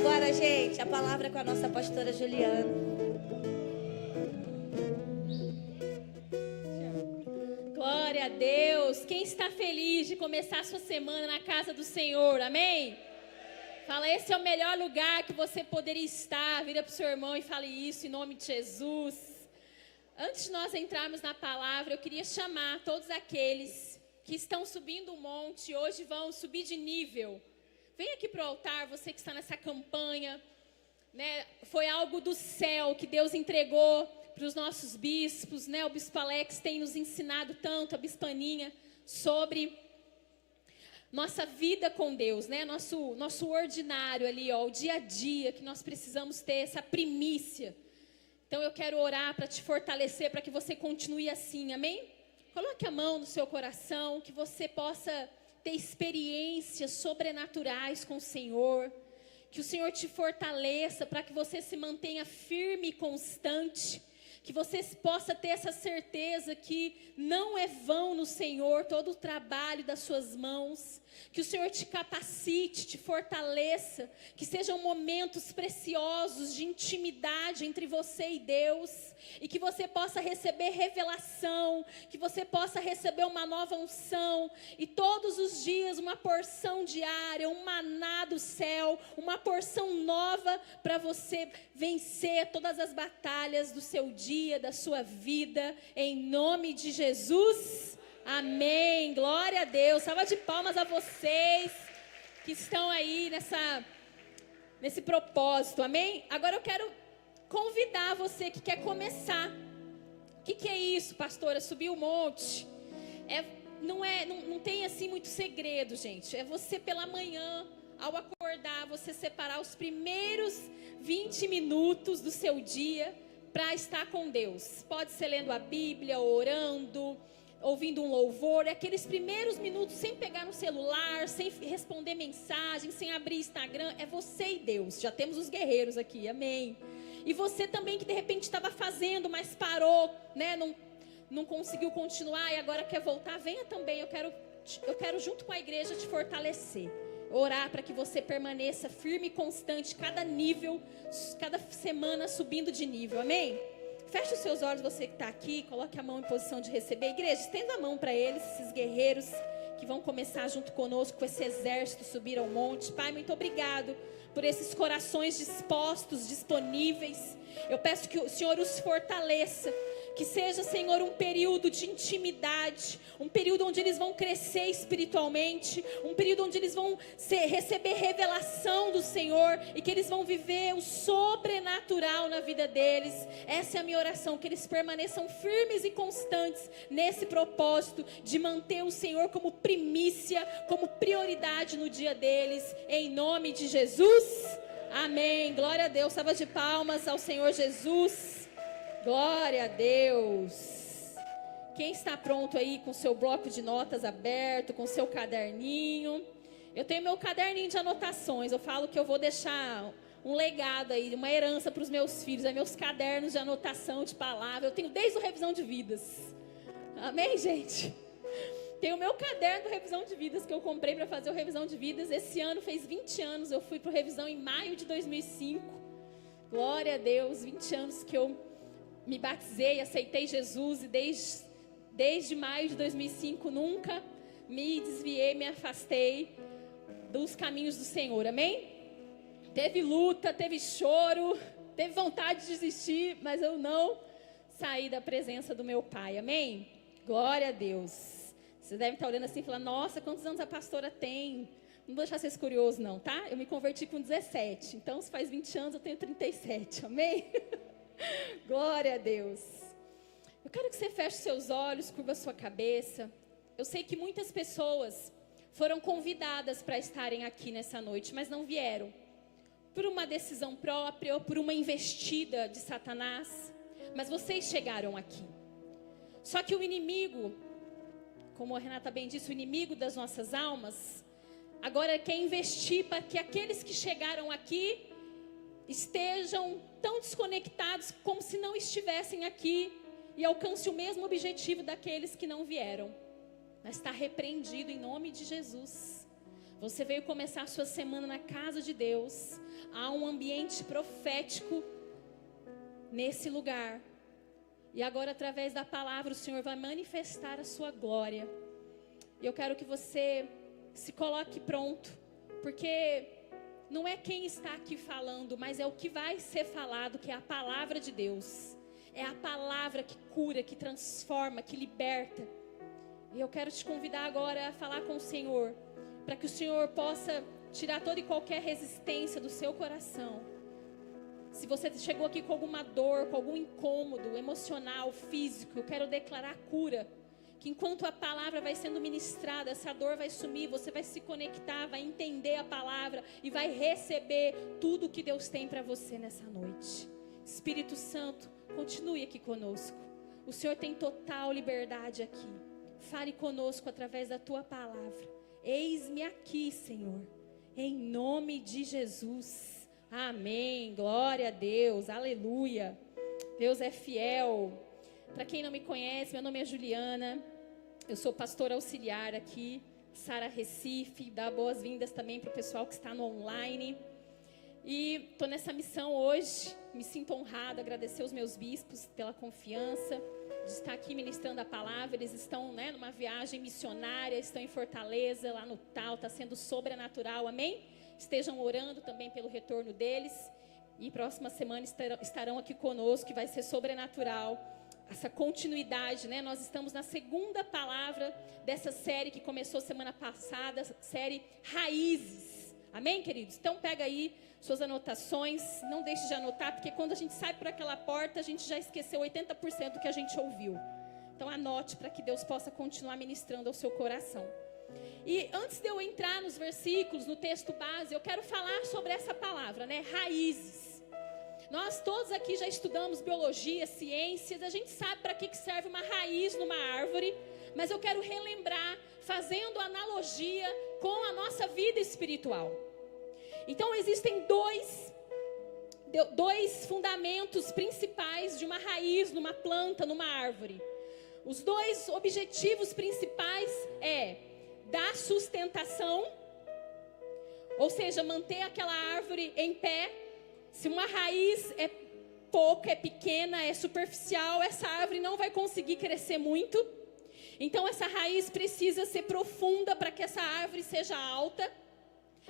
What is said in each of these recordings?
agora, gente, a palavra é com a nossa pastora Juliana. Glória a Deus. Quem está feliz de começar a sua semana na casa do Senhor? Amém? Fala, esse é o melhor lugar que você poderia estar. Vira para o seu irmão e fale isso em nome de Jesus. Antes de nós entrarmos na palavra, eu queria chamar todos aqueles que estão subindo o monte, hoje vão subir de nível. Vem aqui para o altar, você que está nessa campanha, né? Foi algo do céu que Deus entregou para os nossos bispos, né? O bispo Alex tem nos ensinado tanto, a bispaninha, sobre nossa vida com Deus, né? Nosso ordinário ali, ó, o dia a dia, que nós precisamos ter essa primícia. Então eu quero orar para te fortalecer, para que você continue assim, amém? Coloque a mão no seu coração, que você possa ter experiências sobrenaturais com o Senhor, que o Senhor te fortaleça para que você se mantenha firme e constante, que você possa ter essa certeza que não é vão no Senhor todo o trabalho das suas mãos, que o Senhor te capacite, te fortaleça, que sejam momentos preciosos de intimidade entre você e Deus, e que você possa receber revelação, que você possa receber uma nova unção, e todos os dias uma porção diária, um maná do céu, uma porção nova para você vencer todas as batalhas do seu dia, da sua vida, em nome de Jesus. Amém, glória a Deus. Salva de palmas a vocês que estão aí nesse propósito, amém? Agora eu quero convidar você que quer começar. O que é isso, pastora? Subir o monte. Não tem assim muito segredo, gente. É você pela manhã, ao acordar, você separar os primeiros 20 minutos do seu dia para estar com Deus. Pode ser lendo a Bíblia, orando, ouvindo um louvor, aqueles primeiros minutos sem pegar no celular, sem responder mensagem, sem abrir Instagram, é você e Deus. Já temos os guerreiros aqui, amém. E você também que de repente estava fazendo, mas parou, né? Não conseguiu continuar e agora quer voltar, venha também. Eu quero junto com a igreja te fortalecer, orar para que você permaneça firme e constante, cada nível, cada semana subindo de nível, amém? Feche os seus olhos, você que está aqui, coloque a mão em posição de receber. Igreja, estenda a mão para eles, esses guerreiros que vão começar junto conosco, com esse exército subir ao monte. Pai, muito obrigado por esses corações dispostos, disponíveis. Eu peço que o Senhor os fortaleça, que seja, Senhor, um período de intimidade, um período onde eles vão crescer espiritualmente, um período onde eles vão receber revelação do Senhor e que eles vão viver o sobrenatural na vida deles. Essa é a minha oração, que eles permaneçam firmes e constantes nesse propósito de manter o Senhor como primícia, como prioridade no dia deles, em nome de Jesus, amém. Glória a Deus, salva de palmas ao Senhor Jesus. Glória a Deus. Quem está pronto aí com seu bloco de notas aberto, com seu caderninho? Eu tenho meu caderninho de anotações. Eu falo que eu vou deixar um legado aí, uma herança para os meus filhos. É meus cadernos de anotação de palavra. Eu tenho desde o revisão de vidas. Amém, gente? Tenho o meu caderno de revisão de vidas que eu comprei para fazer o revisão de vidas. Esse ano fez 20 anos. Eu fui para o revisão em maio de 2005. Glória a Deus, 20 anos que eu me batizei, aceitei Jesus, e desde maio de 2005 nunca me desviei, me afastei dos caminhos do Senhor, amém? Teve luta, teve choro, teve vontade de desistir, mas eu não saí da presença do meu Pai, amém? Glória a Deus. Você deve estar olhando assim e falando, nossa, quantos anos a pastora tem? Não vou deixar vocês curiosos não, tá? Eu me converti com 17, então se faz 20 anos eu tenho 37, amém? Glória a Deus. Eu quero que você feche seus olhos, curva sua cabeça. Eu sei que muitas pessoas foram convidadas para estarem aqui nessa noite, mas não vieram. Por uma decisão própria ou por uma investida de Satanás. Mas vocês chegaram aqui. Só que o inimigo, como a Renata bem disse, o inimigo das nossas almas, agora quer investir para que aqueles que chegaram aqui estejam tão desconectados como se não estivessem aqui e alcance o mesmo objetivo daqueles que não vieram. Mas está repreendido em nome de Jesus. Você veio começar a sua semana na casa de Deus. Há um ambiente profético nesse lugar. E agora, através da palavra, o Senhor vai manifestar a sua glória. E eu quero que você se coloque pronto, porque não é quem está aqui falando, mas é o que vai ser falado, que é a palavra de Deus. É a palavra que cura, que transforma, que liberta. E eu quero te convidar agora a falar com o Senhor, para que o Senhor possa tirar toda e qualquer resistência do seu coração. Se você chegou aqui com alguma dor, com algum incômodo emocional, físico, eu quero declarar cura. Que enquanto a palavra vai sendo ministrada, essa dor vai sumir, você vai se conectar, vai entender a palavra e vai receber tudo o que Deus tem para você nessa noite. Espírito Santo, continue aqui conosco. O Senhor tem total liberdade aqui. Fale conosco através da tua palavra. Eis-me aqui, Senhor, em nome de Jesus. Amém. Glória a Deus. Aleluia. Deus é fiel. Para quem não me conhece, meu nome é Juliana. Eu sou pastora auxiliar aqui, Sara Recife. Dá boas-vindas também para o pessoal que está no online. E estou nessa missão hoje. Me sinto honrada, agradecer os meus bispos pela confiança de estar aqui ministrando a palavra. Eles estão, numa viagem missionária, estão em Fortaleza, lá no Tal, está sendo sobrenatural, amém? Estejam orando também pelo retorno deles. E próxima semana estarão aqui conosco, que vai ser sobrenatural. Essa continuidade, Nós estamos na segunda palavra dessa série que começou semana passada, série Raízes. Amém, queridos? Então pega aí suas anotações, não deixe de anotar, porque quando a gente sai por aquela porta, a gente já esqueceu 80% do que a gente ouviu. Então anote para que Deus possa continuar ministrando ao seu coração. E antes de eu entrar nos versículos, no texto base, eu quero falar sobre essa palavra, Raízes. Nós todos aqui já estudamos biologia, ciências, a gente sabe para que serve uma raiz numa árvore, mas eu quero relembrar, fazendo analogia com a nossa vida espiritual. Então existem dois fundamentos principais de uma raiz numa planta, numa árvore. Os dois objetivos principais é dar sustentação, ou seja, manter aquela árvore em pé. Se uma raiz é pouca, é pequena, é superficial, essa árvore não vai conseguir crescer muito. Então essa raiz precisa ser profunda para que essa árvore seja alta.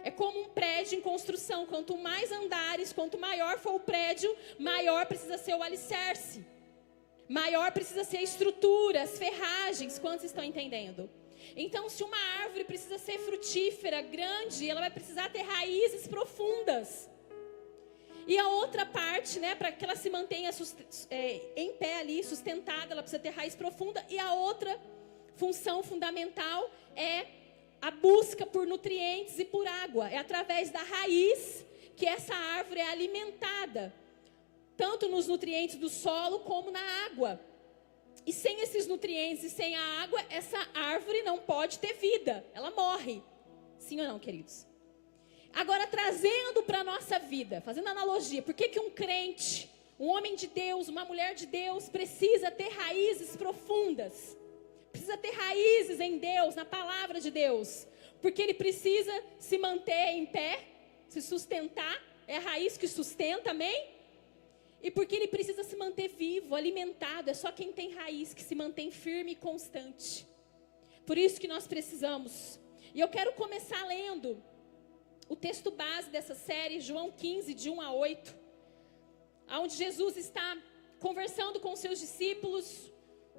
É como um prédio em construção. Quanto mais andares, quanto maior for o prédio, maior precisa ser o alicerce. Maior precisa ser a estrutura, as ferragens. Quantos estão entendendo? Então, se uma árvore precisa ser frutífera, grande, ela vai precisar ter raízes profundas. E a outra parte, para que ela se mantenha em pé ali, sustentada, ela precisa ter raiz profunda. E a outra função fundamental é a busca por nutrientes e por água. É através da raiz que essa árvore é alimentada, tanto nos nutrientes do solo como na água. E sem esses nutrientes e sem a água, essa árvore não pode ter vida, ela morre. Sim ou não, queridos? Agora, trazendo para a nossa vida, fazendo analogia, por que um crente, um homem de Deus, uma mulher de Deus, precisa ter raízes profundas? Precisa ter raízes em Deus, na palavra de Deus. Porque ele precisa se manter em pé, se sustentar, é a raiz que sustenta, amém? E porque ele precisa se manter vivo, alimentado, é só quem tem raiz que se mantém firme e constante. Por isso que nós precisamos. E eu quero começar lendo o texto base dessa série, João 15, de 1 a 8, onde Jesus está conversando com os seus discípulos,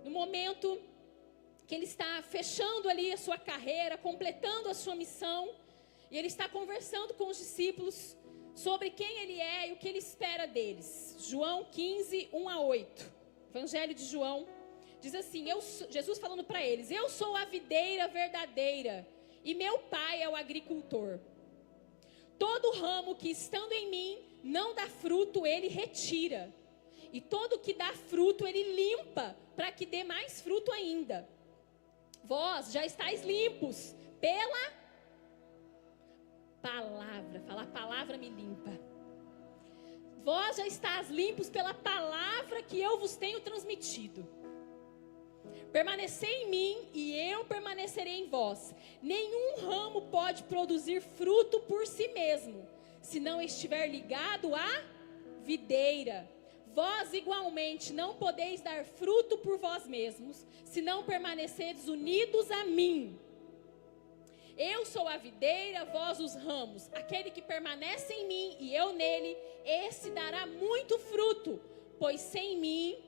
no momento que ele está fechando ali a sua carreira, completando a sua missão, e ele está conversando com os discípulos sobre quem ele é e o que ele espera deles. João 15, 1 a 8, Evangelho de João, diz assim, Jesus falando para eles, eu sou a videira verdadeira, e meu pai é o agricultor. Todo ramo que estando em mim não dá fruto, ele retira. E todo que dá fruto, ele limpa, para que dê mais fruto ainda. Vós já estáis limpos pela palavra. Fala, a palavra me limpa. Vós já estáis limpos pela palavra que eu vos tenho transmitido. Permanecei em mim e eu permanecerei em vós. Nenhum ramo pode produzir fruto por si mesmo, se não estiver ligado à videira. Vós igualmente não podeis dar fruto por vós mesmos, se não permanecerdes unidos a mim. Eu sou a videira, vós os ramos. Aquele que permanece em mim e eu nele, esse dará muito fruto, pois sem mim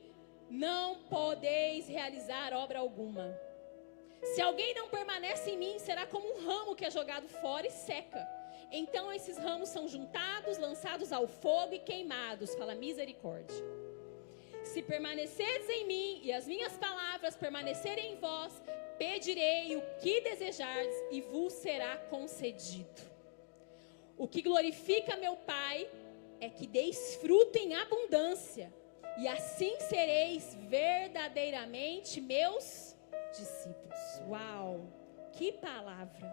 não podeis realizar obra alguma. Se alguém não permanece em mim, será como um ramo que é jogado fora e seca. Então esses ramos são juntados, lançados ao fogo e queimados. Fala misericórdia. Se permanecerdes em mim e as minhas palavras permanecerem em vós, pedirei o que desejardes e vos será concedido. O que glorifica meu Pai é que deis fruto em abundância, e assim sereis verdadeiramente meus discípulos. Uau! Que palavra!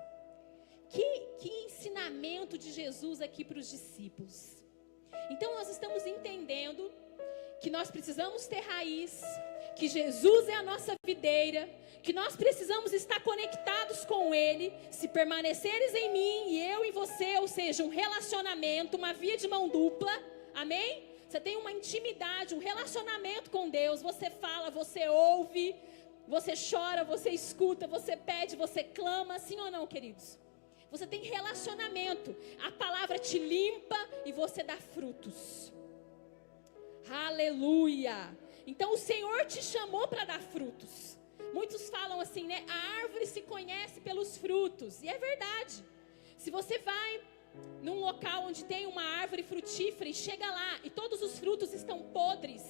Que ensinamento de Jesus aqui para os discípulos. Então nós estamos entendendo que nós precisamos ter raiz, que Jesus é a nossa videira, que nós precisamos estar conectados com Ele. Se permaneceres em mim e eu em você, ou seja, um relacionamento, uma via de mão dupla, amém? Você tem uma intimidade, um relacionamento com Deus, você fala, você ouve, você chora, você escuta, você pede, você clama, sim ou não, queridos? Você tem relacionamento, a palavra te limpa e você dá frutos. Aleluia! Então o Senhor te chamou para dar frutos. Muitos falam assim, né? A árvore se conhece pelos frutos, e é verdade. Se você vai num local onde tem uma árvore frutífera e chega lá e todos os frutos estão podres,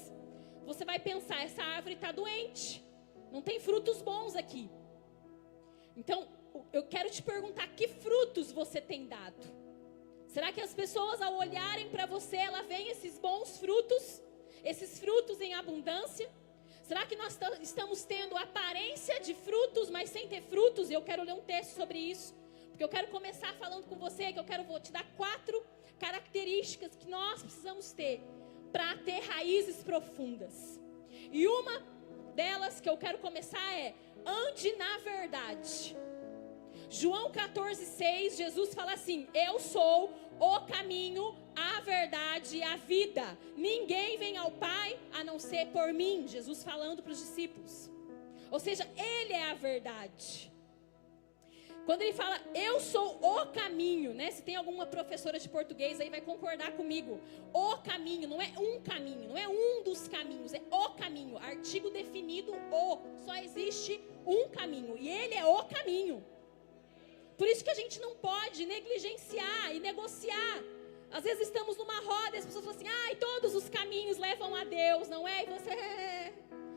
você vai pensar, essa árvore está doente, não tem frutos bons aqui. Então eu quero te perguntar, que frutos você tem dado? Será que as pessoas, ao olharem para você, elas veem esses bons frutos, esses frutos em abundância? Será que nós estamos tendo aparência de frutos, mas sem ter frutos? Eu quero ler um texto sobre isso, porque eu quero começar falando com você, que vou te dar 4 características que nós precisamos ter para ter raízes profundas. E uma delas que eu quero começar é: ande na verdade. João 14,6, Jesus fala assim: eu sou o caminho, a verdade e a vida. Ninguém vem ao Pai a não ser por mim. Jesus falando para os discípulos. Ou seja, Ele é a verdade. Quando Ele fala, eu sou o caminho, né? Se tem alguma professora de português aí vai concordar comigo. O caminho, não é um caminho, não é um dos caminhos, é o caminho. Artigo definido, o. Só existe um caminho e Ele é o caminho. Por isso que a gente não pode negligenciar e negociar. Às vezes estamos numa roda e as pessoas falam assim, ai, todos os caminhos levam a Deus, não é? E você,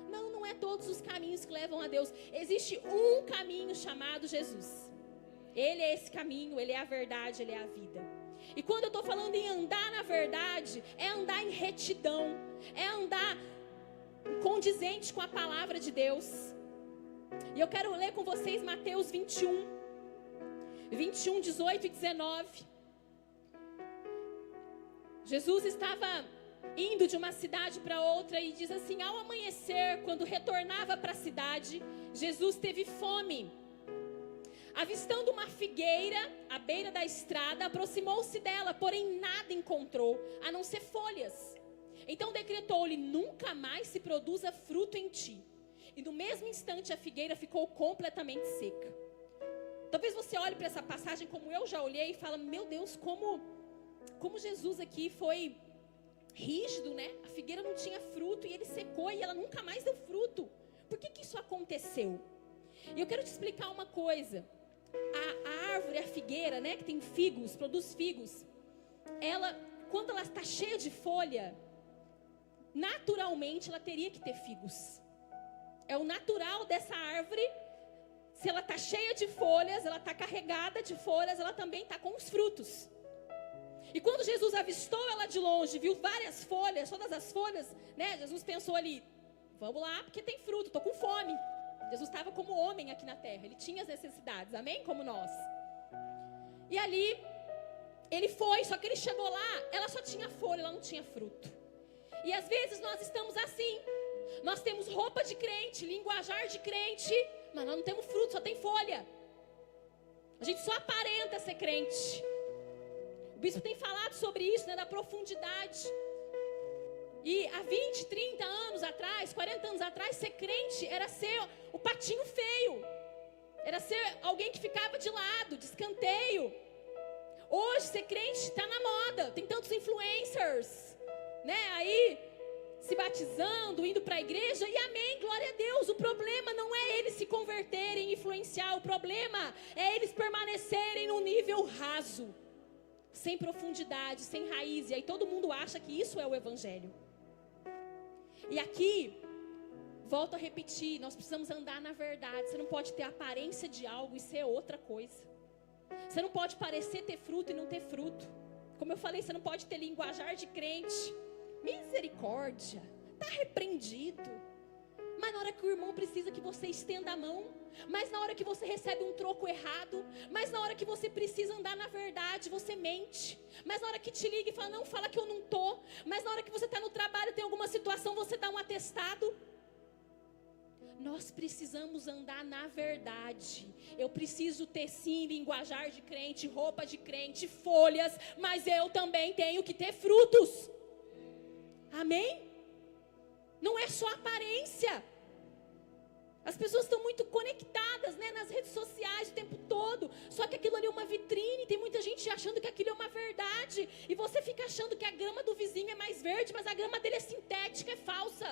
não é todos os caminhos que levam a Deus. Existe um caminho chamado Jesus. Ele é esse caminho, Ele é a verdade, Ele é a vida. E quando eu estou falando em andar na verdade, é andar em retidão, é andar condizente com a palavra de Deus. E eu quero ler com vocês Mateus 21, 18 e 19. Jesus estava indo de uma cidade para outra e diz assim: ao amanhecer, quando retornava para a cidade, Jesus teve fome. Avistando uma figueira à beira da estrada, aproximou-se dela, porém nada encontrou, a não ser folhas. Então decretou-lhe: nunca mais se produza fruto em ti. E no mesmo instante a figueira ficou completamente seca. Talvez você olhe para essa passagem como eu já olhei e fala: meu Deus, como Jesus aqui foi rígido, né? A figueira não tinha fruto e ele secou e ela nunca mais deu fruto. Por que isso aconteceu? E eu quero te explicar uma coisa. A árvore, a figueira, né, que tem figos, produz figos, ela, quando ela está cheia de folha, naturalmente ela teria que ter figos. É o natural dessa árvore. Se ela está cheia de folhas, ela está carregada de folhas, ela também está com os frutos. E quando Jesus avistou ela de longe, viu várias folhas, todas as folhas, né? Jesus pensou ali, vamos lá, porque tem fruto, estou com fome. Jesus estava como homem aqui na terra, ele tinha as necessidades, amém? Como nós. E ali, ele foi, só que ele chegou lá, ela só tinha folha, ela não tinha fruto. E às vezes nós estamos assim, Nós temos roupa de crente, linguajar de crente, mas nós não temos fruto, só tem folha. A gente só aparenta ser crente. O bispo tem falado sobre isso, né, da profundidade. E há 20, 30 anos atrás, 40 anos atrás, ser crente era ser o patinho feio. Era ser alguém que ficava de lado, de escanteio. Hoje ser crente está na moda. Tem tantos influencers, né, aí se batizando, indo para a igreja. E amém, glória a Deus. O problema não é eles se converterem e influenciar. O problema é eles permanecerem num nível raso, sem profundidade, sem raiz. E aí todo mundo acha que isso é o evangelho. E aqui, volto a repetir, nós precisamos andar na verdade. Você não pode ter aparência de algo e ser outra coisa. Você não pode parecer ter fruto e não ter fruto. Como eu falei, você não pode ter linguajar de crente. Misericórdia, está repreendido. Mas na hora que o irmão precisa que você estenda a mão, mas na hora que você recebe um troco errado, mas na hora que você precisa andar na verdade, você mente. Mas na hora que te liga e fala, não, fala que eu não tô. Mas na hora que você está no trabalho, tem alguma situação, você dá um atestado. Nós precisamos andar na verdade. Eu preciso ter sim linguajar de crente, roupa de crente, folhas, mas eu também tenho que ter frutos. Amém? Não é só aparência. As pessoas estão muito conectadas, né, nas redes sociais o tempo todo. Só que aquilo ali é uma vitrine. Tem muita gente achando que aquilo é uma verdade. E você fica achando que a grama do vizinho é mais verde, mas a grama dele é sintética, é falsa.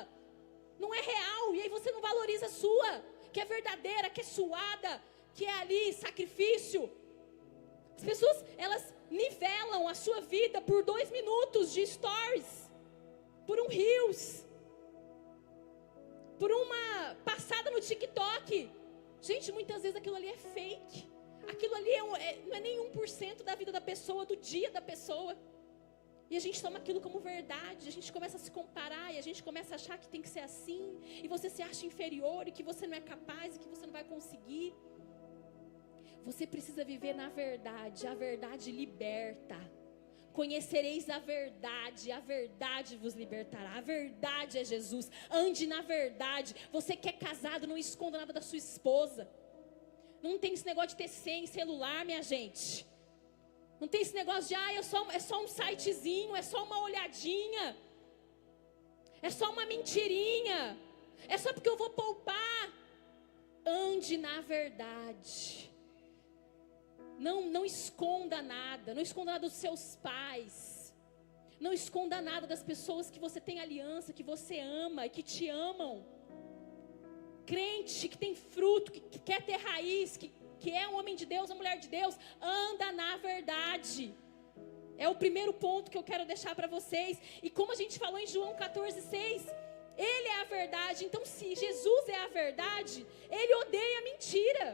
Não é real. E aí você não valoriza a sua, que é verdadeira, que é suada, que é ali sacrifício. As pessoas, elas nivelam a sua vida por 2 minutos de stories, por um reels, por uma passada no TikTok. Gente, muitas vezes aquilo ali é fake. Aquilo ali não é nem 1% da vida da pessoa, do dia da pessoa. E a gente toma aquilo como verdade. A gente começa a se comparar e a gente começa a achar que tem que ser assim. E você se acha inferior e que você não é capaz e que você não vai conseguir. Você precisa viver na verdade. A verdade liberta. Conhecereis a verdade vos libertará. A verdade é Jesus. Ande na verdade. Você que é casado, não esconda nada da sua esposa. Não tem esse negócio de ter senha em celular, minha gente. Não tem esse negócio de, é só um sitezinho, é só uma olhadinha, é só uma mentirinha, é só porque eu vou poupar. Ande na verdade. Não esconda nada. Não esconda nada dos seus pais. Não esconda nada das pessoas que você tem aliança, que você ama e que te amam. Crente que tem fruto, que quer ter raiz, que é um homem de Deus, uma mulher de Deus, anda na verdade. É o primeiro ponto que eu quero deixar para vocês. E como a gente falou em João 14:6, Ele é a verdade. Então, se Jesus é a verdade, Ele odeia a mentira.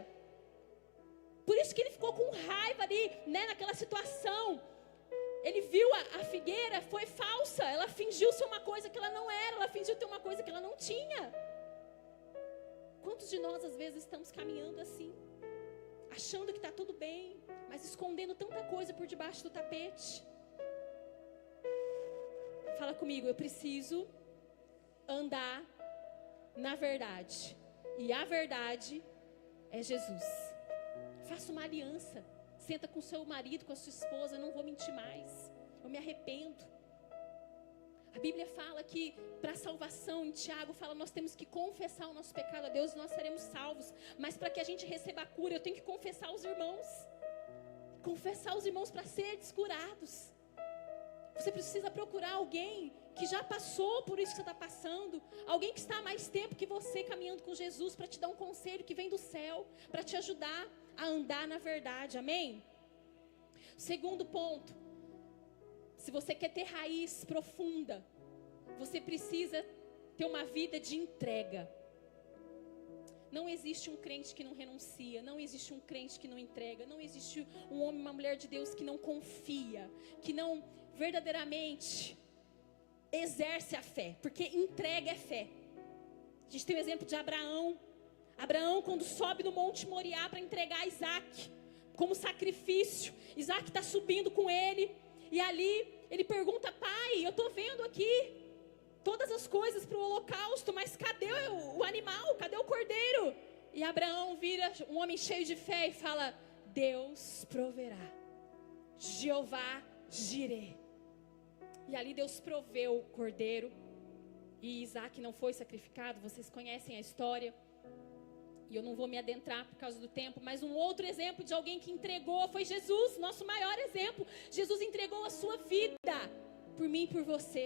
Por isso que Ele ficou com raiva ali, né, naquela situação. Ele viu a figueira, foi falsa. Ela fingiu ser uma coisa que ela não era. Ela fingiu ter uma coisa que ela não tinha. Quantos de nós às vezes estamos caminhando assim, achando que está tudo bem, mas escondendo tanta coisa por debaixo do tapete? Fala comigo, eu preciso andar na verdade. E a verdade é Jesus. Faça uma aliança. Senta com seu marido, com a sua esposa. Eu não vou mentir mais. Eu me arrependo. A Bíblia fala que para a salvação, em Tiago fala, nós temos que confessar o nosso pecado a Deus e nós seremos salvos. Mas para que a gente receba a cura, eu tenho que confessar os irmãos. Confessar os irmãos para serem curados. Você precisa procurar alguém que já passou por isso que você está passando. Alguém que está há mais tempo que você caminhando com Jesus para te dar um conselho que vem do céu, para te ajudar a andar na verdade. Amém? Segundo ponto. Se você quer ter raiz profunda, você precisa ter uma vida de entrega. Não existe um crente que não renuncia. Não existe um crente que não entrega. Não existe um homem, uma mulher de Deus que não confia, que não verdadeiramente exerce a fé. Porque entrega é fé. A gente tem o exemplo de Abraão. Abraão, quando sobe no Monte Moriá para entregar Isaac como sacrifício, Isaac está subindo com ele. E ali ele pergunta, pai, eu estou vendo aqui todas as coisas para o holocausto, mas cadê o animal? Cadê o cordeiro? E Abraão vira um homem cheio de fé e fala: Deus proverá, Jeová Jireh. E ali Deus proveu o cordeiro, e Isaac não foi sacrificado. Vocês conhecem a história, e eu não vou me adentrar por causa do tempo. Mas um outro exemplo de alguém que entregou foi Jesus, nosso maior exemplo. Jesus entregou a sua vida por mim e por você.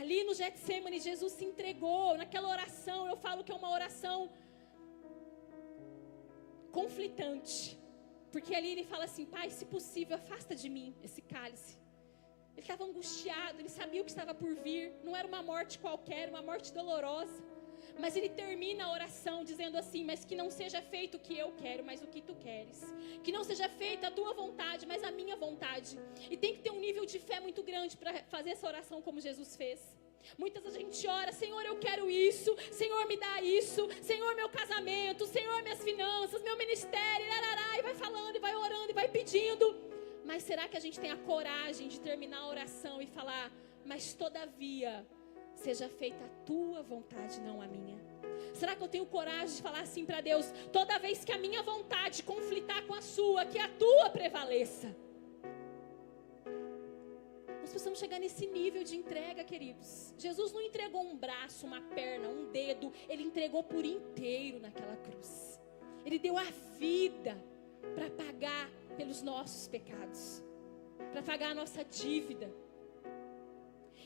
Ali no Getsemane, Jesus se entregou. Naquela oração, eu falo que é uma oração conflitante, porque ali ele fala assim: Pai, se possível, afasta de mim esse cálice. Ele estava angustiado, ele sabia o que estava por vir. Não era uma morte qualquer, uma morte dolorosa. Mas ele termina a oração dizendo assim: mas que não seja feito o que eu quero, mas o que tu queres. Que não seja feita a tua vontade, mas a minha vontade. E tem que ter um nível de fé muito grande para fazer essa oração como Jesus fez. Muitas vezes a gente ora: Senhor, eu quero isso, Senhor, me dá isso, Senhor, meu casamento, Senhor, minhas finanças, meu ministério, e vai falando, e vai orando, e vai pedindo. Mas será que a gente tem a coragem de terminar a oração e falar: mas todavia seja feita a tua vontade, não a minha? Será que eu tenho coragem de falar assim para Deus: toda vez que a minha vontade conflitar com a sua, que a tua prevaleça? Nós precisamos chegar nesse nível de entrega, queridos. Jesus não entregou um braço, uma perna, um dedo. Ele entregou por inteiro naquela cruz. Ele deu a vida para pagar pelos nossos pecados, para pagar a nossa dívida.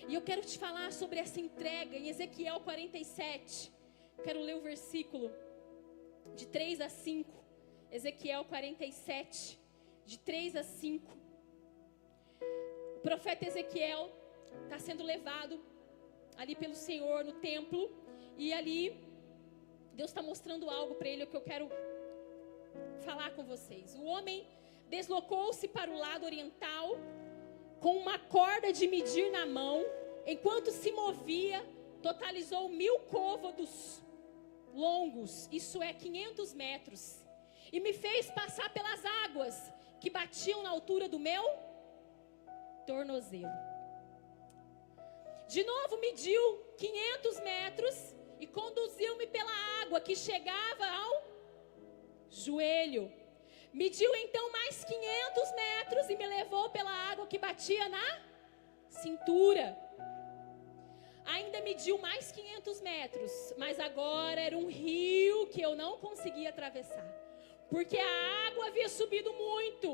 E eu quero te falar sobre essa entrega em Ezequiel 47. Quero ler o versículo de 3 a 5. Ezequiel 47, de 3 a 5. O profeta Ezequiel está sendo levado ali pelo Senhor no templo. E ali Deus está mostrando algo para ele, o que eu quero falar com vocês. O homem deslocou-se para o lado oriental com uma corda de medir na mão. Enquanto se movia, totalizou 1000 côvados longos, isso é 500 metros. E me fez passar pelas águas que batiam na altura do meu tornozelo. De novo mediu 500 metros e conduziu-me pela água que chegava ao joelho. Mediu então mais 500 metros e me levou pela água que batia na cintura. Ainda mediu mais 500 metros, mas agora era um rio que eu não conseguia atravessar, porque a água havia subido muito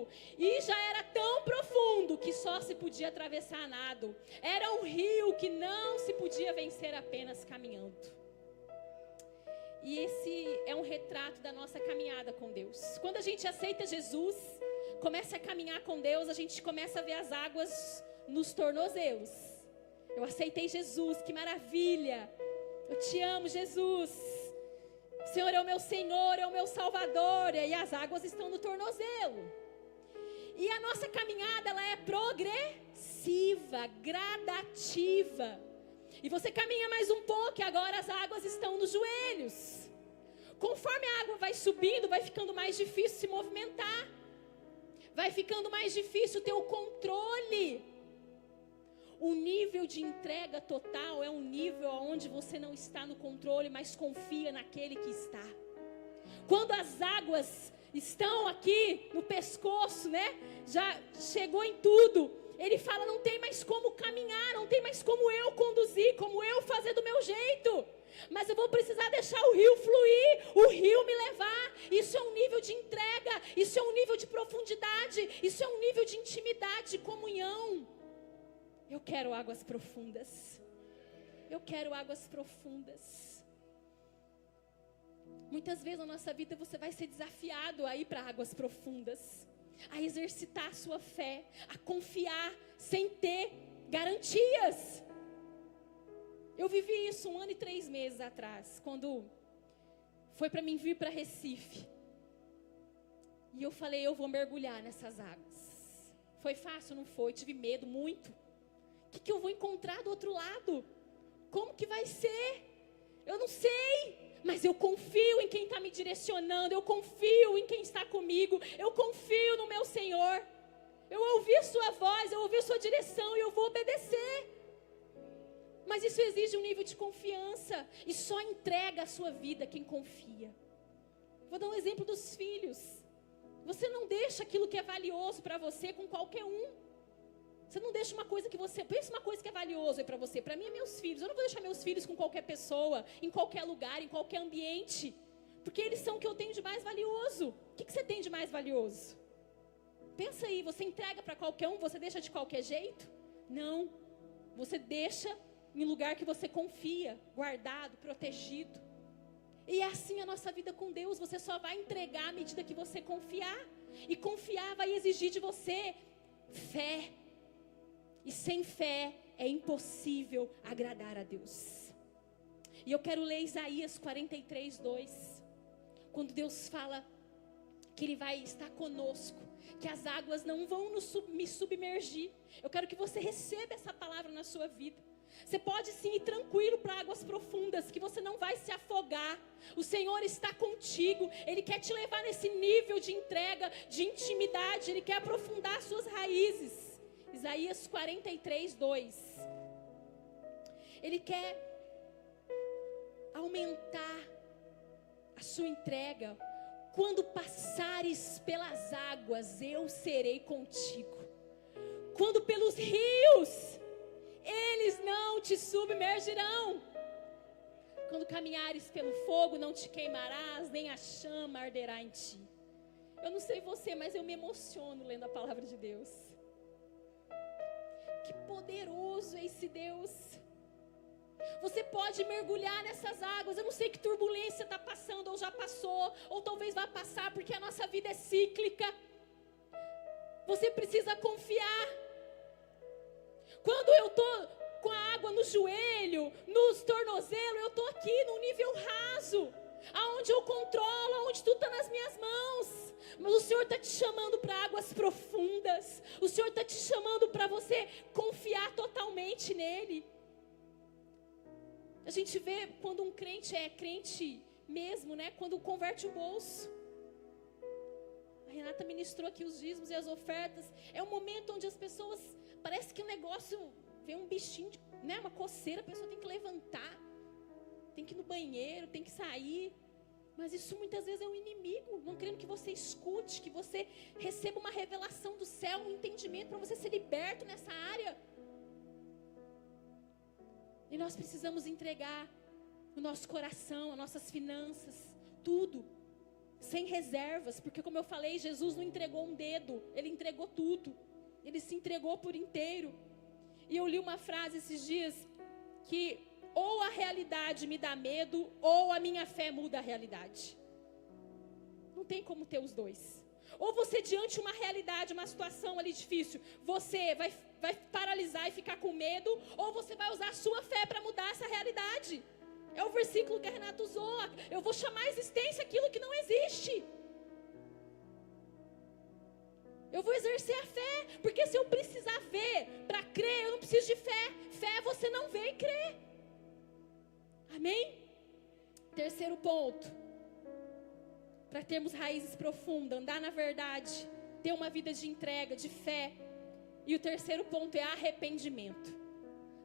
e já era tão profundo que só se podia atravessar a nado. Era um rio que não se podia vencer apenas caminhando. E esse é um retrato da nossa caminhada com Deus. Quando a gente aceita Jesus, começa a caminhar com Deus, a gente começa a ver as águas nos tornozelos. Eu aceitei Jesus, que maravilha. Eu te amo, Jesus. O Senhor é o meu Senhor, é o meu Salvador. E as águas estão no tornozelo. E a nossa caminhada, ela é progressiva, gradativa. E você caminha mais um pouco e agora as águas estão nos joelhos. Conforme a água vai subindo, vai ficando mais difícil se movimentar. Vai ficando mais difícil ter o controle. O nível de entrega total é um nível onde você não está no controle, mas confia naquele que está. Quando as águas estão aqui no pescoço, né? Já chegou em tudo. Ele fala: não tem mais como caminhar, não tem mais como eu conduzir, como eu fazer do meu jeito. Mas eu vou precisar deixar o rio fluir, o rio me levar. Isso é um nível de entrega, isso é um nível de profundidade, isso é um nível de intimidade, de comunhão. Eu quero águas profundas. Eu quero águas profundas. Muitas vezes na nossa vida você vai ser desafiado a ir para águas profundas, a exercitar a sua fé, a confiar sem ter garantias. Eu vivi isso 1 ano e 3 meses atrás, quando foi para mim vir para Recife. E eu falei: eu vou mergulhar nessas águas. Foi fácil? Não foi, tive medo muito. O que eu vou encontrar do outro lado? Como que vai ser? Eu não sei, mas eu confio em quem está me direcionando, eu confio em quem está comigo, eu confio no meu Senhor. Eu ouvi sua voz, eu ouvi sua direção e eu vou obedecer. Mas isso exige um nível de confiança. E só entrega a sua vida quem confia. Vou dar um exemplo dos filhos. Você não deixa aquilo que é valioso para você com qualquer um. Você não deixa uma coisa que você... Pensa uma coisa que é valioso aí para você. Para mim é meus filhos. Eu não vou deixar meus filhos com qualquer pessoa, em qualquer lugar, em qualquer ambiente. Porque eles são o que eu tenho de mais valioso. O que você tem de mais valioso? Pensa aí, você entrega para qualquer um, você deixa de qualquer jeito? Não. Você deixa em lugar que você confia, guardado, protegido. E é assim a nossa vida com Deus. Você só vai entregar à medida que você confiar. E confiar vai exigir de você fé. E sem fé é impossível agradar a Deus. E eu quero ler Isaías 43:2. Quando Deus fala que Ele vai estar conosco, que as águas não vão me submergir. Eu quero que você receba essa palavra na sua vida. Você pode sim ir tranquilo para águas profundas, que você não vai se afogar. O Senhor está contigo. Ele quer te levar nesse nível de entrega, de intimidade. Ele quer aprofundar suas raízes. Isaías 43:2. Ele quer aumentar a sua entrega. Quando passares pelas águas, eu serei contigo. Quando pelos rios, eles não te submergirão. Quando caminhares pelo fogo, não te queimarás, nem a chama arderá em ti. Eu não sei você, mas eu me emociono lendo a palavra de Deus. Que poderoso é esse Deus. Você pode mergulhar nessas águas. Eu não sei que turbulência está passando, ou já passou, ou talvez vá passar, porque a nossa vida é cíclica. Você precisa confiar. Quando eu estou com a água no joelho, nos tornozelos, eu estou aqui num nível raso, aonde eu controlo, aonde tudo está nas minhas mãos. Mas o Senhor está te chamando para águas profundas. O Senhor está te chamando para você confiar totalmente nele. A gente vê quando um crente é crente mesmo, né? Quando converte o bolso. A Renata ministrou aqui os dízimos e as ofertas. É um momento onde as pessoas... Parece que o negócio... Vem um bichinho, né? Uma coceira, a pessoa tem que levantar. Tem que ir no banheiro, tem que sair. Mas isso muitas vezes é um inimigo. Não querendo que você escute, que você receba uma revelação do céu, um entendimento para você ser liberto nessa área. E nós precisamos entregar o nosso coração, as nossas finanças, tudo, sem reservas. Porque como eu falei, Jesus não entregou um dedo, Ele entregou tudo. Ele se entregou por inteiro. E eu li uma frase esses dias, que ou a realidade me dá medo, ou a minha fé muda a realidade. Não tem como ter os dois. Ou você diante de uma realidade, uma situação ali difícil, você vai paralisar e ficar com medo, ou você vai usar a sua fé para mudar essa realidade. É o versículo que a Renata usou. Eu vou chamar a existência aquilo que não existe. Eu vou exercer a fé, porque se eu precisar ver para crer, eu não preciso de fé. Fé você não vê e crê. Amém? Terceiro ponto. Para termos raízes profundas, andar na verdade, ter uma vida de entrega, de fé. E o terceiro ponto é arrependimento.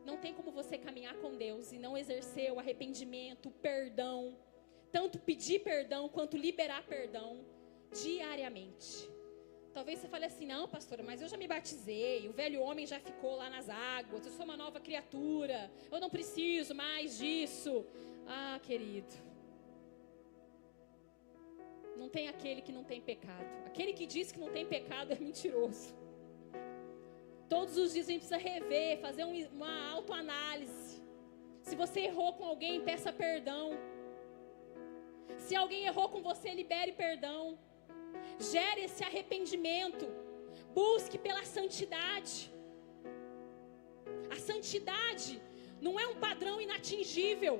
Não tem como você caminhar com Deus e não exercer o arrependimento, o perdão. Tanto pedir perdão quanto liberar perdão diariamente. Talvez você fale assim, não pastora, mas eu já me batizei, o velho homem já ficou lá nas águas, eu sou uma nova criatura, eu não preciso mais disso. Ah, querido, não tem aquele que não tem pecado. Aquele que diz que não tem pecado é mentiroso. Todos os dias a gente precisa rever, fazer uma autoanálise. Se você errou com alguém, peça perdão. Se alguém errou com você, libere perdão. Gere esse arrependimento. Busque pela santidade. A santidade não é um padrão inatingível.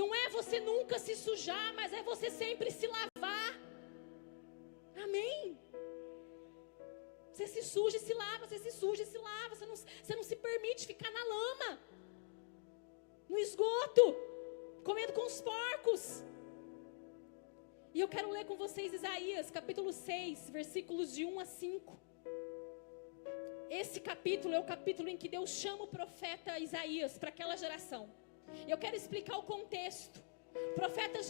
Não é você nunca se sujar, mas é você sempre se lavar. Amém? Você se suja e se lava, você se suja e se lava. Você não se permite ficar na lama, no esgoto, comendo com os porcos. E eu quero ler com vocês Isaías, capítulo 6, versículos de 1 a 5. Esse esse capítulo é o capítulo em que Deus chama o profeta Isaías para aquela geração. Eu quero explicar o contexto. O profeta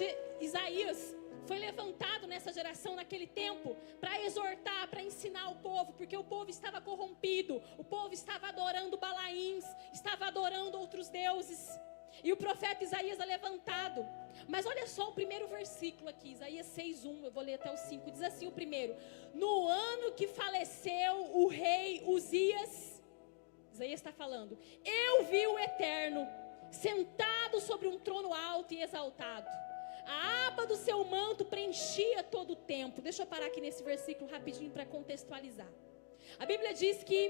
Isaías foi levantado nessa geração, naquele tempo, para exortar, para ensinar o povo, porque o povo estava corrompido, o povo estava adorando Balaíns, estava adorando outros deuses, e o profeta Isaías é levantado. Mas olha só o primeiro versículo aqui, Isaías 6:1, eu vou ler até o 5, diz assim o primeiro: no ano que faleceu o rei Uzias, Isaías está falando, eu vi o Eterno sentado sobre um trono alto e exaltado, a aba do seu manto preenchia todo o templo. Deixa eu parar aqui nesse versículo rapidinho para contextualizar. A Bíblia diz que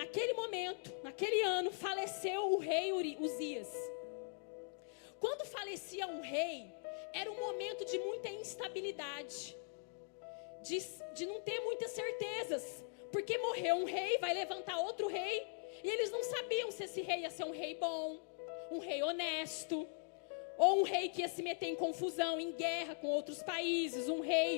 naquele momento, naquele ano, faleceu o rei Uzias. Quando falecia um rei, era um momento de muita instabilidade, de não ter muitas certezas, porque morreu um rei, vai levantar outro rei, e eles não sabiam se esse rei ia ser um rei bom, um rei honesto, ou um rei que ia se meter em confusão, em guerra com outros países, um rei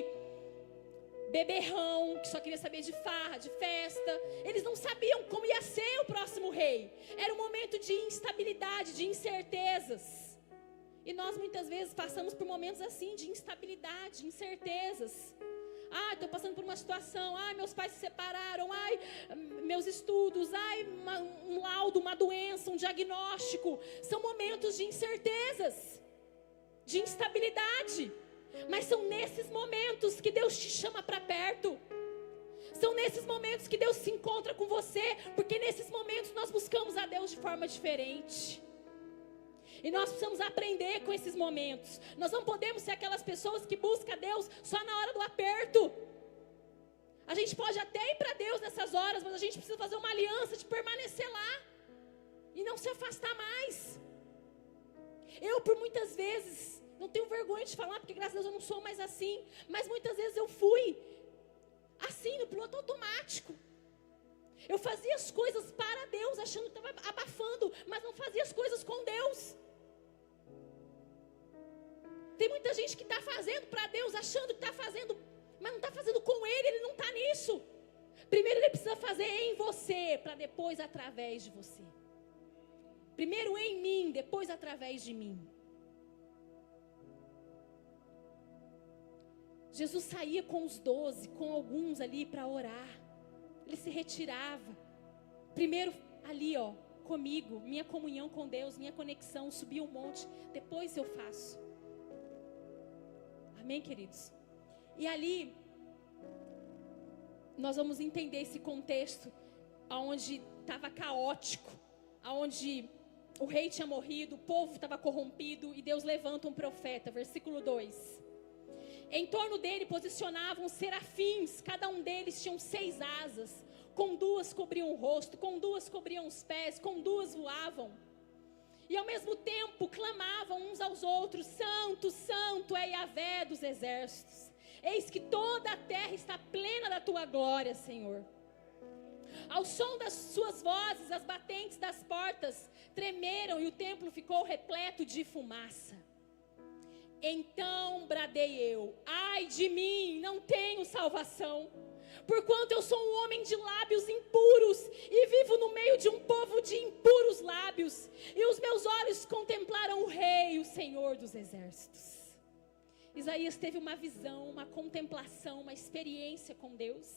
beberrão, que só queria saber de farra, de festa. Eles não sabiam como ia ser o próximo rei. Era um momento de instabilidade, de incertezas. E nós muitas vezes passamos por momentos assim, de instabilidade, de incertezas. Estou passando por uma situação, meus pais se separaram, meus estudos, um laudo, uma doença, um diagnóstico. São momentos de incertezas, de instabilidade. Mas são nesses momentos que Deus te chama para perto. São nesses momentos que Deus se encontra com você, porque nesses momentos nós buscamos a Deus de forma diferente. E nós precisamos aprender com esses momentos. Nós não podemos ser aquelas pessoas que buscam a Deus só na hora do aperto. A gente pode até ir para Deus nessas horas, mas a gente precisa fazer uma aliança de permanecer lá e não se afastar mais. Eu, por muitas vezes, não tenho vergonha de falar, porque graças a Deus eu não sou mais assim, mas muitas vezes eu fui assim, no piloto automático. Eu fazia as coisas para Deus, achando que estava abafando, mas não fazia as coisas com Deus. Tem muita gente que está fazendo para Deus, achando que está fazendo, mas não está fazendo com Ele não está nisso. Primeiro Ele precisa fazer em você, para depois através de você. Primeiro em mim, depois através de mim. Jesus saía com os 12, com alguns ali para orar. Ele se retirava. Primeiro ali, comigo, minha comunhão com Deus, minha conexão, subia um monte. Depois eu faço. Amém, queridos? E ali, nós vamos entender esse contexto, onde estava caótico, onde o rei tinha morrido, o povo estava corrompido, e Deus levanta um profeta, versículo 2. Em torno dele posicionavam serafins, cada um deles tinha 6 asas, com 2 cobriam o rosto, com 2 cobriam os pés, com 2 voavam. E ao mesmo tempo clamavam uns aos outros: Santo, Santo é Yahvé dos exércitos. Eis que toda a terra está plena da tua glória, Senhor. Ao som das suas vozes, as batentes das portas tremeram e o templo ficou repleto de fumaça. Então bradei eu: ai de mim, não tenho salvação, porquanto eu sou um homem de lábios impuros e vivo no meio de um povo de impuros lábios, e os meus olhos contemplaram o Rei, o Senhor dos exércitos. Isaías teve uma visão, uma contemplação, uma experiência com Deus.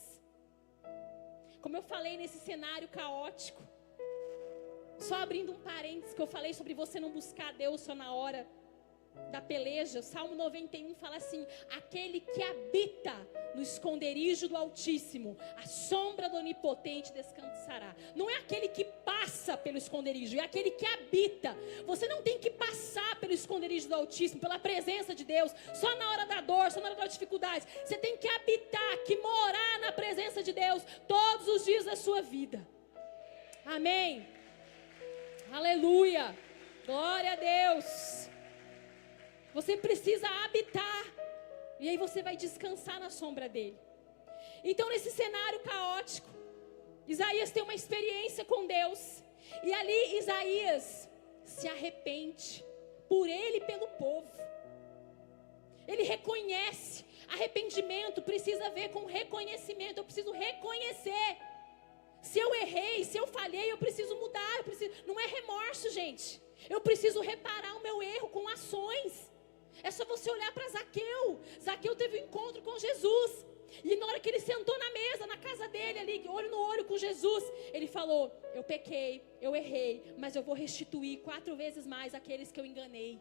Como eu falei, nesse cenário caótico, só abrindo um parênteses, que eu falei sobre você não buscar Deus só na hora da peleja. O Salmo 91 fala assim: aquele que habita no esconderijo do Altíssimo, a sombra do Onipotente descansará. Não é aquele que passa pelo esconderijo, é aquele que habita. Você não tem que passar pelo esconderijo do Altíssimo, pela presença de Deus, só na hora da dor, só na hora das dificuldades. Você tem que habitar, que morar na presença de Deus todos os dias da sua vida. Amém. Aleluia. Glória a Deus. Você precisa habitar, e aí você vai descansar na sombra dele. Então, nesse cenário caótico, Isaías tem uma experiência com Deus, e ali Isaías se arrepende por ele e pelo povo. Ele reconhece. Arrependimento precisa ver com reconhecimento. Eu preciso reconhecer. Se eu errei, se eu falhei, eu preciso mudar. Não é remorso, gente. Eu preciso reparar o meu erro com ações. É só você olhar para Zaqueu. Zaqueu teve um encontro com Jesus. E na hora que ele sentou na mesa, na casa dele ali, olho no olho com Jesus, ele falou: eu pequei, eu errei, mas eu vou restituir 4 vezes mais aqueles que eu enganei.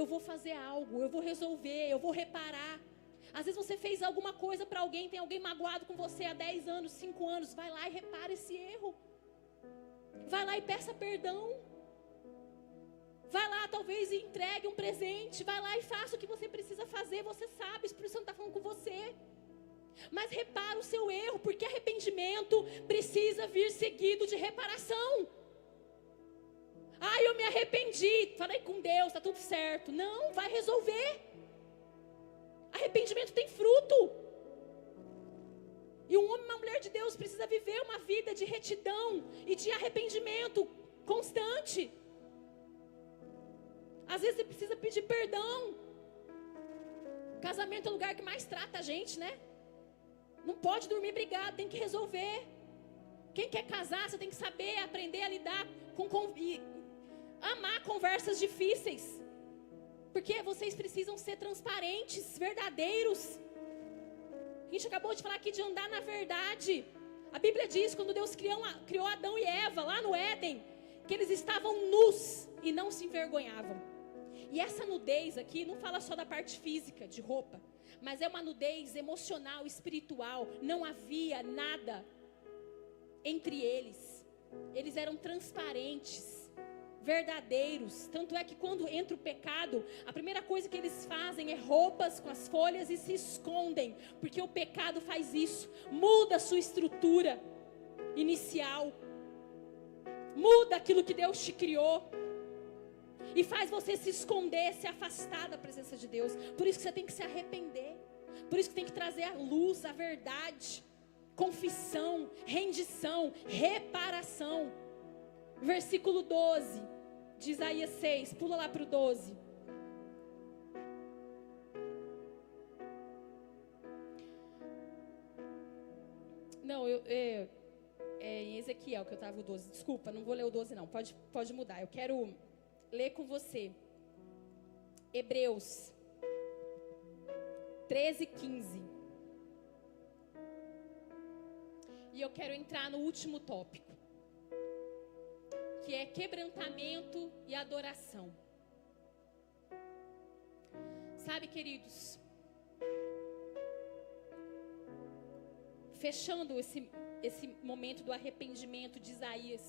Eu vou fazer algo, eu vou resolver, eu vou reparar. Às vezes você fez alguma coisa para alguém, tem alguém magoado com você há 10 anos, 5 anos, vai lá e repara esse erro. Vai lá e peça perdão. Vai lá, talvez, e entregue um presente. Vai lá e faça o que você precisa fazer. Você sabe, o Espírito Santo está falando com você. Mas repara o seu erro, porque arrependimento precisa vir seguido de reparação. Eu me arrependi, falei com Deus, está tudo certo. Não, vai resolver. Arrependimento tem fruto. E um homem e uma mulher de Deus precisa viver uma vida de retidão e de arrependimento constante. Às vezes você precisa pedir perdão. Casamento é o lugar que mais trata a gente, né? Não pode dormir brigado, tem que resolver. Quem quer casar, você tem que saber, aprender a lidar e amar conversas difíceis. Porque vocês precisam ser transparentes, verdadeiros. A gente acabou de falar aqui de andar na verdade. A Bíblia diz, quando Deus criou Adão e Eva lá no Éden, que eles estavam nus e não se envergonhavam. E essa nudez aqui não fala só da parte física, de roupa, mas é uma nudez emocional, espiritual. Não havia nada entre eles. Eles eram transparentes, verdadeiros. Tanto é que quando entra o pecado, a primeira coisa que eles fazem é roupas com as folhas e se escondem, porque o pecado faz isso, muda a sua estrutura inicial, muda aquilo que Deus te criou e faz você se esconder, se afastar da presença de Deus. Por isso que você tem que se arrepender, por isso que tem que trazer a luz, a verdade, confissão, rendição, reparação. Versículo 12 de Isaías 6, pula lá para o 12. Não, em Ezequiel que eu estava o 12. Desculpa, não vou ler o 12 não, pode mudar. Eu quero ler com você Hebreus 13, 15. E eu quero entrar no último tópico, que é quebrantamento e adoração. Sabe, queridos, fechando esse momento do arrependimento de Isaías,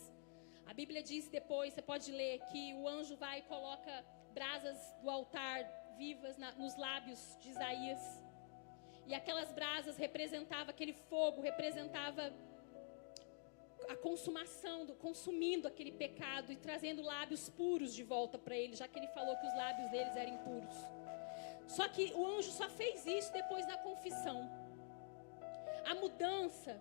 a Bíblia diz depois, você pode ler, que o anjo vai e coloca brasas do altar vivas nos lábios de Isaías. E aquelas brasas representavam, aquele fogo representava a consumação, consumindo aquele pecado e trazendo lábios puros de volta para ele, já que ele falou que os lábios deles eram impuros. Só que o anjo só fez isso depois da confissão. A mudança,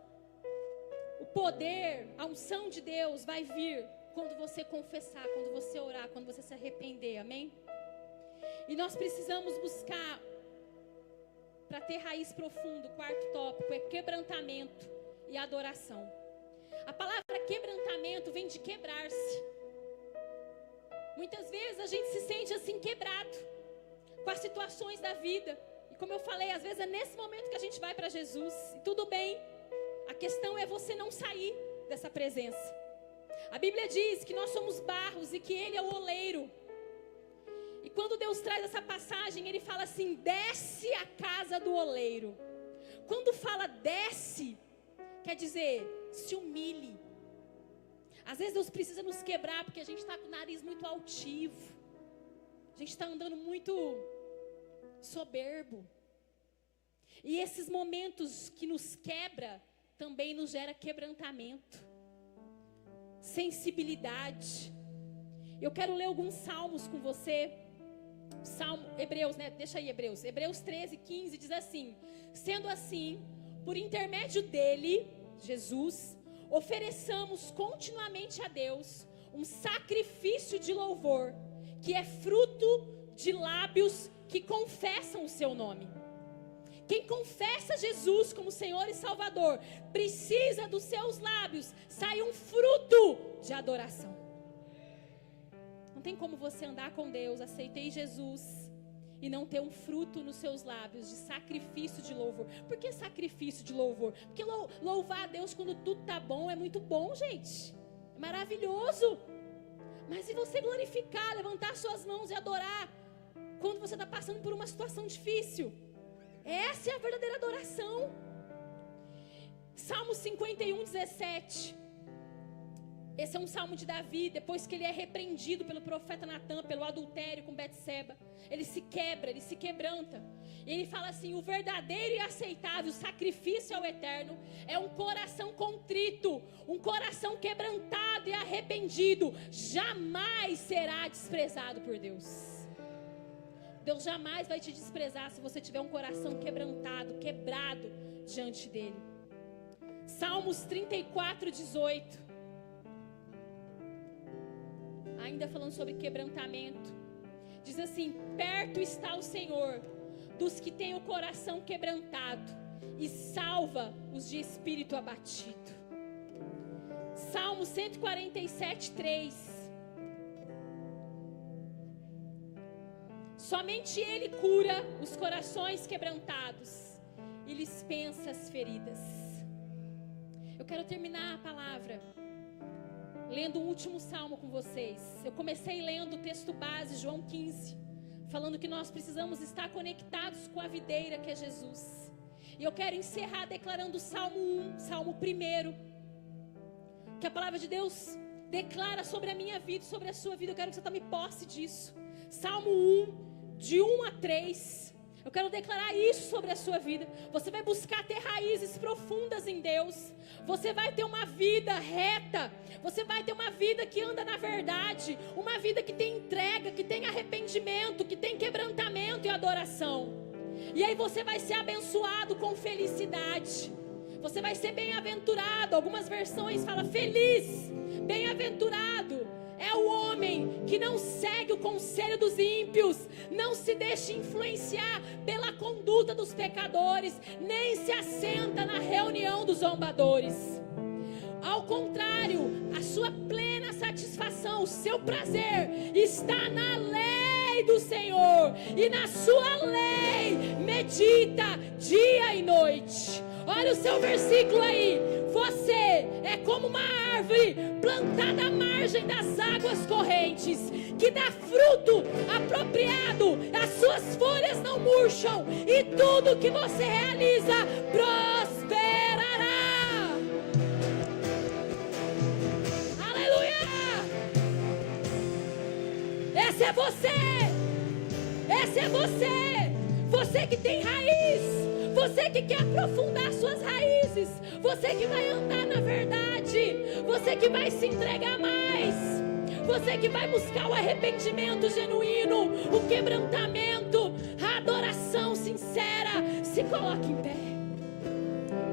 o poder, a unção de Deus vai vir quando você confessar, quando você orar, quando você se arrepender, amém? E nós precisamos buscar, para ter raiz profunda, o quarto tópico é quebrantamento e adoração. A palavra quebrantamento vem de quebrar-se. Muitas vezes a gente se sente assim quebrado com as situações da vida. E como eu falei, às vezes é nesse momento que a gente vai para Jesus. E tudo bem. A questão é você não sair dessa presença. A Bíblia diz que nós somos barros e que Ele é o oleiro. E quando Deus traz essa passagem, Ele fala assim: desce a casa do oleiro. Quando fala desce, quer dizer, se humilhe. Às vezes Deus precisa nos quebrar porque a gente está com o nariz muito altivo. A gente está andando muito soberbo. E esses momentos que nos quebra também nos gera quebrantamento, sensibilidade. Eu quero ler alguns salmos com você. Hebreus, né? Deixa aí Hebreus. Hebreus 13, 15 diz assim: sendo assim, por intermédio dele, Jesus, ofereçamos continuamente a Deus um sacrifício de louvor, que é fruto de lábios que confessam o seu nome. Quem confessa Jesus como Senhor e Salvador, precisa dos seus lábios sair um fruto de adoração. Não tem como você andar com Deus, aceitei Jesus, e não ter um fruto nos seus lábios de sacrifício de louvor. Por que sacrifício de louvor? Porque louvar a Deus quando tudo tá bom é muito bom, gente. É maravilhoso. Mas e você glorificar, levantar suas mãos e adorar quando você está passando por uma situação difícil? Essa é a verdadeira adoração. Salmo 51, 17. Esse é um salmo de Davi, depois que ele é repreendido pelo profeta Natã, pelo adultério com Betseba. Ele se quebra, ele se quebranta. E ele fala assim: o verdadeiro e aceitável sacrifício ao Eterno é um coração contrito, um coração quebrantado e arrependido. Jamais será desprezado por Deus. Deus jamais vai te desprezar se você tiver um coração quebrantado, quebrado diante dele. Salmos 34, 18. Ainda falando sobre quebrantamento, diz assim: perto está o Senhor dos que têm o coração quebrantado e salva os de espírito abatido. Salmo 147, 3. Somente Ele cura os corações quebrantados e lhes pensa as feridas. Eu quero terminar a palavra lendo um último salmo com vocês. Eu comecei lendo o texto base, João 15, falando que nós precisamos estar conectados com a videira que é Jesus. E eu quero encerrar declarando o Salmo 1, Salmo 1, que a palavra de Deus declara sobre a minha vida e sobre a sua vida. Eu quero que você tome posse disso. Salmo 1, de 1 a 3. Eu quero declarar isso sobre a sua vida. Você vai buscar ter raízes profundas em Deus. Você vai ter uma vida reta. Você vai ter uma vida que anda na verdade. Uma vida que tem entrega, que tem arrependimento, que tem quebrantamento e adoração. E aí você vai ser abençoado com felicidade. Você vai ser bem-aventurado. Algumas versões falam feliz, bem-aventurado. É o homem que não segue o conselho dos ímpios, não se deixa influenciar pela conduta dos pecadores, nem se assenta na reunião dos zombadores. Ao contrário, a sua plena satisfação, o seu prazer está na lei do Senhor, e na sua lei medita dia e noite. Olha o seu versículo aí. Você é como uma árvore plantada à margem das águas correntes, que dá fruto apropriado, as suas folhas não murcham, e tudo que você realiza prosperará. Aleluia! Esse é você! Esse é você! Você que tem raiz, você que quer aprofundar suas raízes, você que vai andar na verdade, você que vai se entregar mais, você que vai buscar o arrependimento genuíno, o quebrantamento, a adoração sincera. Se coloque em pé.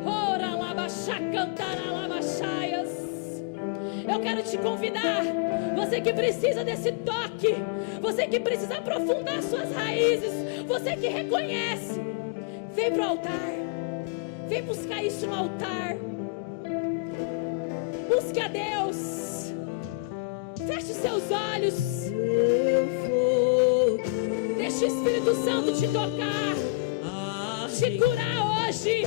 Ora labaxá, cantará labaxaias. Eu quero te convidar, você que precisa desse toque, você que precisa aprofundar suas raízes, você que reconhece, vem para o altar, vem buscar isso no altar. Busque a Deus, feche seus olhos, deixa o Espírito Santo te tocar, te curar hoje.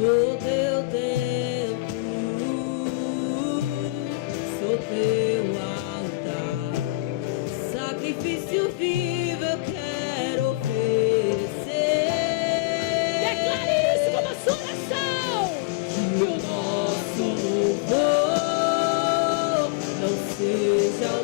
Sou teu templo, sou teu altar, sacrifício vivo eu quero oferecer. Declare isso como a sua oração. Que o nosso louvor não seja o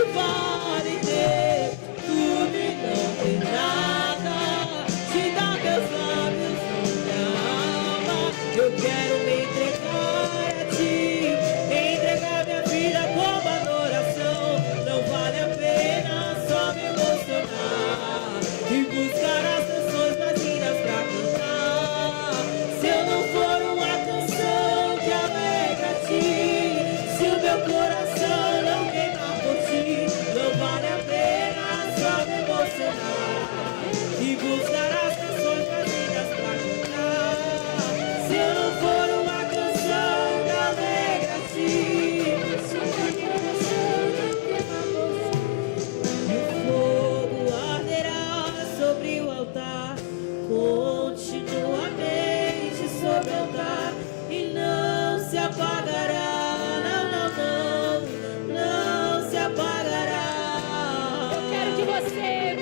que vale ter tudo e não ter nada? Te dá meus lábios, minha alma. Eu quero me entregar a ti, entregar minha vida como adoração. Não vale a pena só me emocionar e buscar as canções mais lindas pra cantar. Se eu não for uma canção que alegra a ti, se o meu coração não queimar por ti, não vale a pena só me emocionar e buscar as canções mais lindas pra cantar. Se eu não for uma canção que alegra a ti, se o meu coração não queimar por ti, o fogo arderá sobre o altar, continuamente sobre o altar, e não se apagará. Não se apagará. Eu quero que você,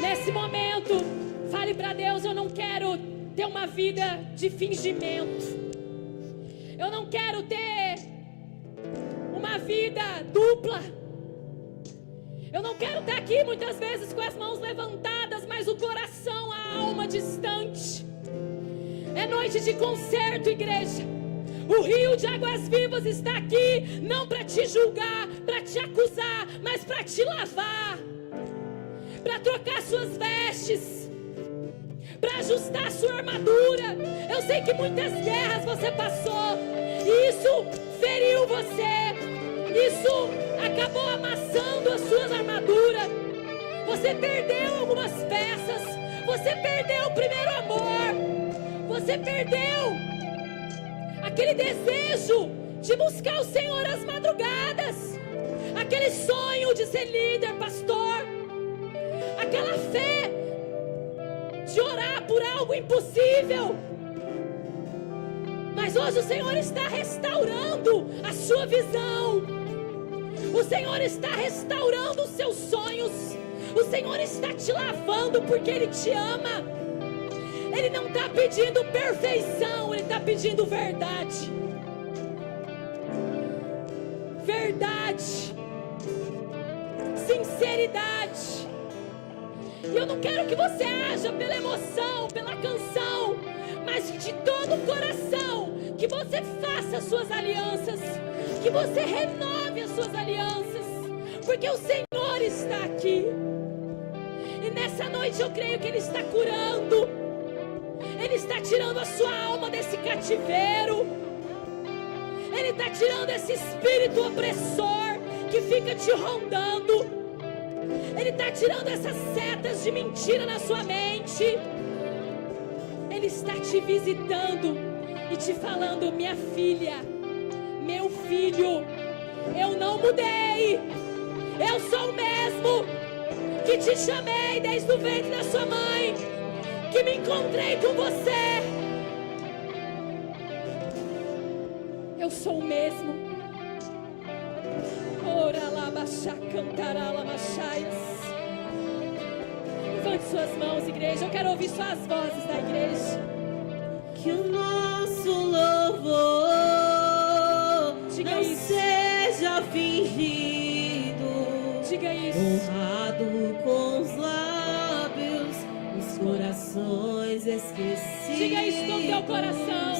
nesse momento, fale para Deus: eu não quero ter uma vida de fingimento. Eu não quero ter uma vida dupla. Eu não quero estar aqui muitas vezes com as mãos levantadas, mas o coração, a alma distante. É noite de concerto, igreja. O rio de águas vivas está aqui, não para te julgar, para te acusar, mas para te lavar, para trocar suas vestes, para ajustar sua armadura. Eu sei que muitas guerras você passou, e isso feriu você, isso acabou amassando as suas armaduras. Você perdeu algumas peças, você perdeu o primeiro amor, você perdeu aquele desejo de buscar o Senhor às madrugadas, aquele sonho de ser líder, pastor, aquela fé de orar por algo impossível. Mas hoje o Senhor está restaurando a sua visão, o Senhor está restaurando os seus sonhos, o Senhor está te lavando porque Ele te ama. Ele não está pedindo perfeição, Ele está pedindo verdade. Verdade. Sinceridade. E eu não quero que você haja pela emoção, pela canção, mas de todo o coração, que você faça as suas alianças, que você renove as suas alianças, porque o Senhor está aqui. E nessa noite eu creio que Ele está curando, Ele está tirando a sua alma desse cativeiro, Ele está tirando esse espírito opressor que fica te rondando, Ele está tirando essas setas de mentira na sua mente. Ele está te visitando e te falando: minha filha, meu filho, eu não mudei, eu sou o mesmo que te chamei desde o ventre da sua mãe, que me encontrei com você. Eu sou o mesmo. Ora lá, baixá, cantará lá, baixaias. Levante suas mãos, igreja. Eu quero ouvir só as vozes da igreja. Que o nosso louvor Diga não isso. seja fingido, Diga isso. honrado com os lábios, os corações esquecidos. Diga isso com o teu coração.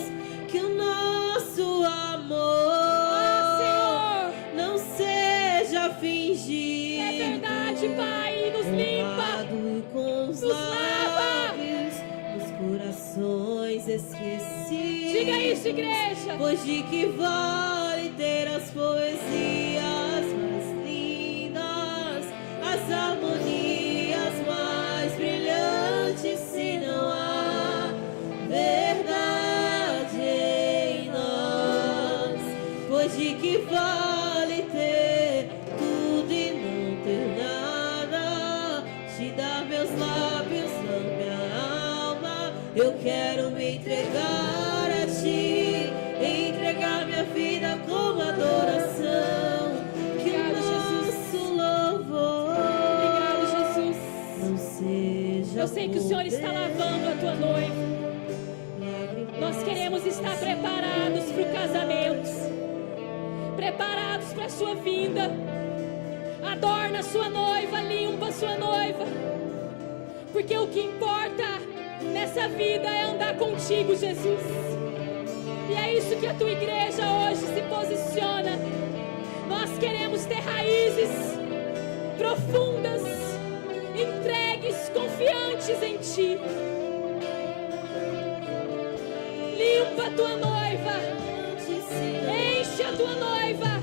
Que o nosso amor não seja fingido. É verdade, Pai. Nos limpa. Honrado com os Nos lava. lábios, os corações esquecidos. Diga isso, igreja. Pois de que vale ter as poesias mais lindas, as harmonias mais brilhantes, se não há verdade em nós? Pois de que vale ter tudo e não ter nada? Te dar meus lábios, não minha alma. Eu quero me entregar a ti, entregar minha vida como adoração. Que o nosso louvor Obrigado, Jesus. não seja Eu sei que o Senhor está lavando a tua noiva. Nós queremos estar preparados para o casamento, preparados para a sua vinda, Adorna a sua noiva, limpa a sua noiva. Porque o que importa nessa vida é andar contigo, Jesus. E é isso que a tua igreja hoje se posiciona. Nós queremos ter raízes profundas, entregues, confiantes em ti. Limpa a tua noiva, enche a tua noiva.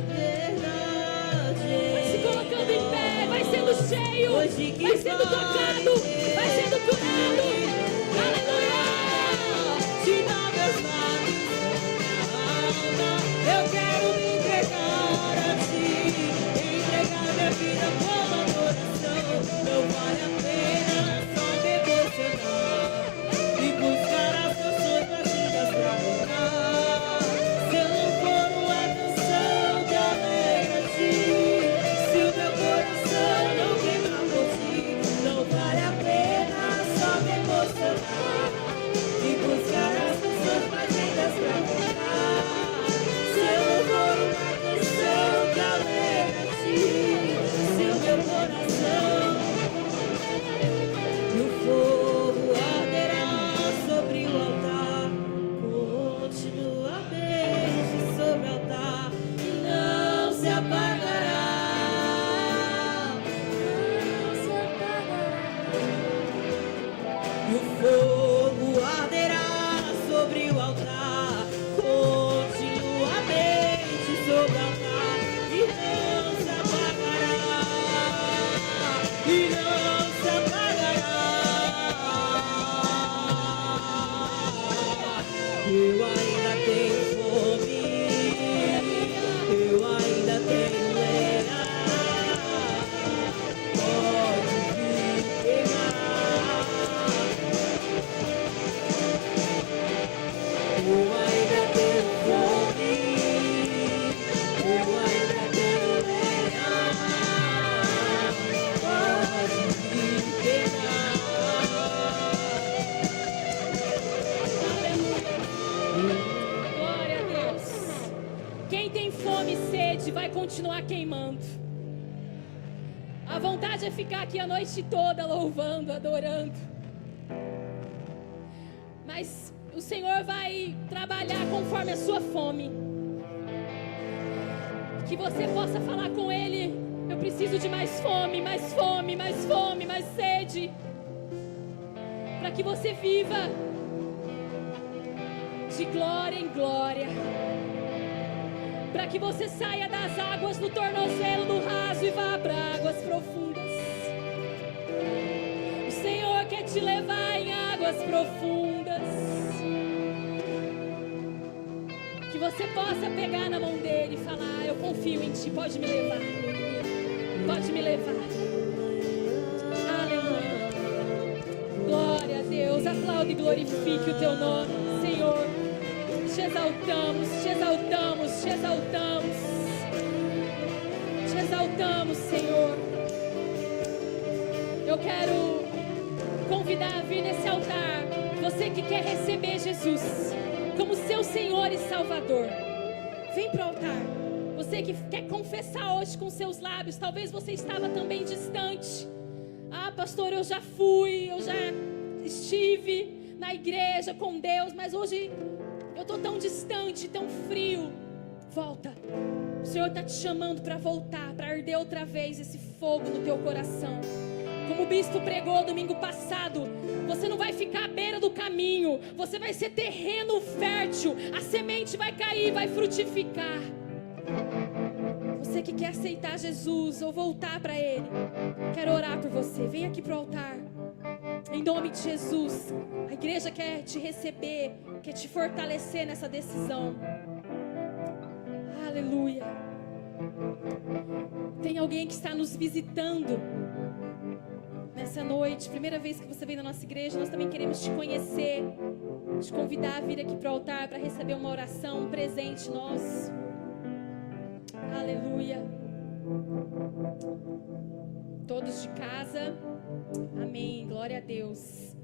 Vai se colocando em pé, vai sendo cheio, vai sendo tocado, vai sendo curado. Aleluia! Te dá meus lábios, eu quero me entregar a ti, entregar minha vida como adoração. Não vale a pena só me devocionar e buscar as canções vazias pra cantar. Se eu não for uma canção que alegra a ti, se o meu coração não quebrar por ti, não vale a pena só me emocionar e buscar as canções vazias pra cantar. Se eu não for uma canção que alegra a ti, se o meu coração e o fogo arderá sobre o altar, continuamente sobre o altar, e não se apagará. E o fogo arderá sobre o altar, continuamente sobre o altar, e não se apagará, e não se apagará. Eu ainda tenho fome, eu ainda tenho lenha, pode vir queimar. Eu ainda tenho fome, eu ainda tenho lenha, pode vir queimar. Glória a Deus. Quem tem fome e sede vai continuar queimando. A vontade é ficar aqui a noite toda louvando, adorando. Mas o Senhor vai trabalhar conforme a sua fome. Que você possa falar com Ele: eu preciso de mais fome, mais fome, mais fome, mais sede. Para que você viva de glória em glória. Para que você saia das águas do tornozelo do raso e vá para águas profundas. O Senhor quer te levar em águas profundas. Que você possa pegar na mão dele e falar: eu confio em ti, pode me levar. Pode me levar. Aleluia. Glória a Deus. Aplaude e glorifique o teu nome, Senhor. Te exaltamos, te exaltamos, te exaltamos. Te exaltamos, Senhor. Eu quero convidar a vir nesse altar você que quer receber Jesus como seu Senhor e Salvador. Vem para o altar. Você que quer confessar hoje com seus lábios. Talvez você estava também distante. Ah, pastor, eu já fui, eu já estive na igreja com Deus, mas hoje eu estou tão distante, tão frio. Volta. O Senhor está te chamando para voltar, para arder outra vez esse fogo no teu coração. Como o bispo pregou domingo passado, você não vai ficar à beira do caminho, você vai ser terreno fértil, a semente vai cair, vai frutificar. Você que quer aceitar Jesus ou voltar para Ele, quero orar por você. Vem aqui para o altar, em nome de Jesus. A igreja quer te receber, quer te fortalecer nessa decisão. Aleluia. Tem alguém que está nos visitando nessa noite, primeira vez que você vem na nossa igreja. Nós também queremos te conhecer, te convidar a vir aqui para o altar para receber uma oração, um presente nosso. Aleluia. Todos de casa, amém, glória a Deus.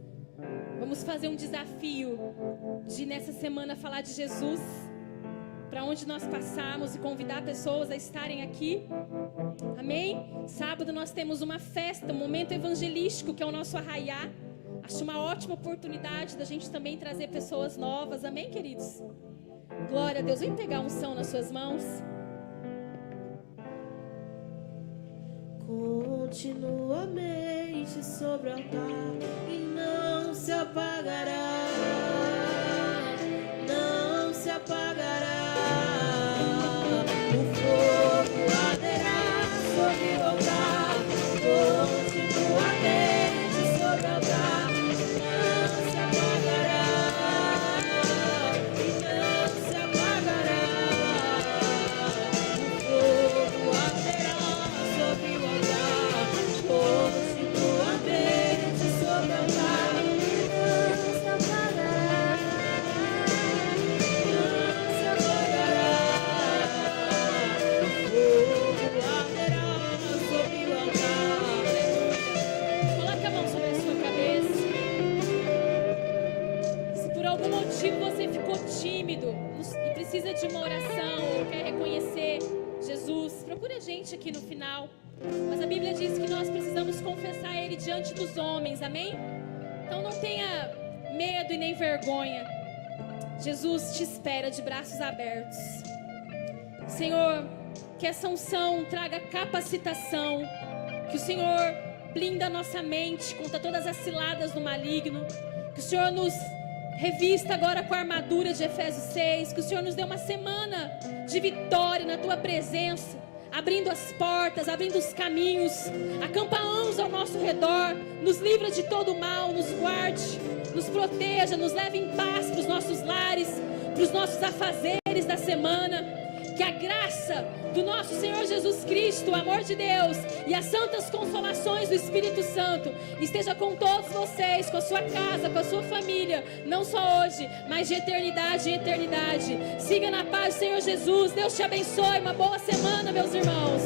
Vamos fazer um desafio de nessa semana falar de Jesus para onde nós passarmos e convidar pessoas a estarem aqui. Amém? Sábado nós temos uma festa, um momento evangelístico, que é o nosso arraiá. Acho uma ótima oportunidade da gente também trazer pessoas novas. Amém, queridos? Glória a Deus. Vem pegar a unção nas suas mãos. Continuamente sobre o altar e não se apagará, não se apagará. O fogo arderá sobre o altar, continuamente sobre o altar, não se apagará e não se apagará. O fogo arderá sobre o altar, continuamente sobre o altar, não se apagará, não se apagará. O fogo arderá sobre o altar. Coloque a mão sobre a sua cabeça. Se por algum motivo você ficou tímido e precisa de uma oração ou quer reconhecer Jesus, procure a gente aqui no final. Mas a Bíblia diz que nós precisamos confessar Ele diante dos homens, amém? Então não tenha medo e nem vergonha. Jesus te espera de braços abertos. Senhor, que essa unção traga capacitação, que o Senhor blinda a nossa mente contra todas as ciladas do maligno, que o Senhor nos revista agora com a armadura de Efésios 6, que o Senhor nos dê uma semana de vitória na Tua presença, abrindo as portas, abrindo os caminhos, acampa anjos ao nosso redor, nos livra de todo mal, nos guarde, nos proteja, nos leve em paz para os nossos lares, para os nossos afazeres da semana. Que a graça do nosso Senhor Jesus Cristo, o amor de Deus e as santas consolações do Espírito Santo esteja com todos vocês, com a sua casa, com a sua família, não só hoje, mas de eternidade em eternidade. Siga na paz do Senhor Jesus. Deus te abençoe. Uma boa semana, meus irmãos.